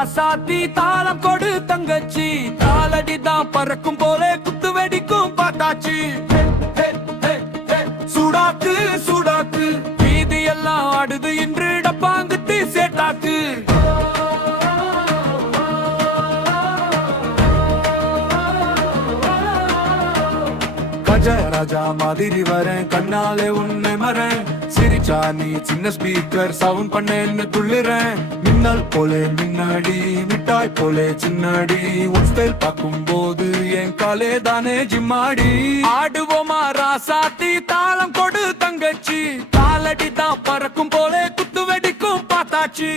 ராசாத்தி தாளம் கொடு தங்கச்சி, காலடிதான் பறக்கும் போலே குத்து வெடிக்கும் பார்த்தாச்சு. சூடாக்கு சூடாக்கு வீதி எல்லாம் ஆடுது இன்று டப்பாங்குத்து சேட்டாக்கு. ராஜா மாதிரி வரேன் கண்ணாலே உன்னை மறேன், சிரிச்சா நீ சின்ன ஸ்பீக்கர் சவுண்ட் பண்ணேன்னு துள்ளுறேன். மின்னல் போலே மின்னாடி மிட்டாய் போலே சின்னாடி, உன் ஸ்டைல் பார்க்கும் போது என் காலே தானே ஜிம்மாடி. ஆடுவோமா ராசாத்தி தாளம் கொடு தங்கச்சி, காலடி தான் பறக்கும் போலே குத்து வெடிக்கும் பார்த்தாச்சு.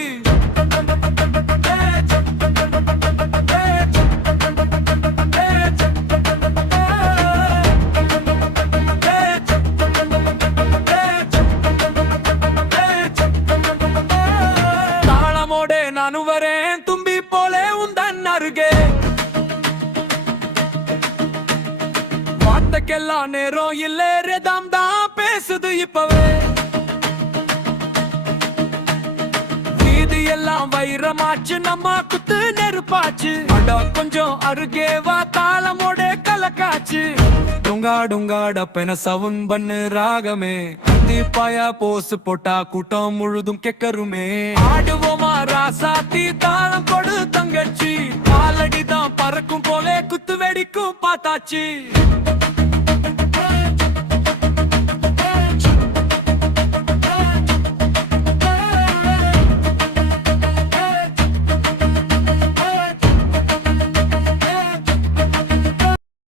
நானும் வரேன் தும்பி போலே உந்தன் அருகே, வார்த்தைக்கெல்லாம் நேரம் இல்ல ரேதாம் தான் பேசுது இப்பவே. வீதி எல்லாம் வைரமாச்சு நம்ம குத்து நெருப்பாச்சு, அடா கொஞ்சம் அருகே வா தாளமோட கலக்காச்சு. டுங்கா டுங்கா டப்பென சவுண்ட் பண்ணு ராகமே, பாயா போஸ் போட்டா கூட்டம் முழுதும் கேக்கருமே. ஆடுவோமா ராசாத்தி தாளம் கொடு தங்கச்சி, காலடிதான் பறக்கும் போலே குத்து வெடிக்கும் பார்த்தாச்சு.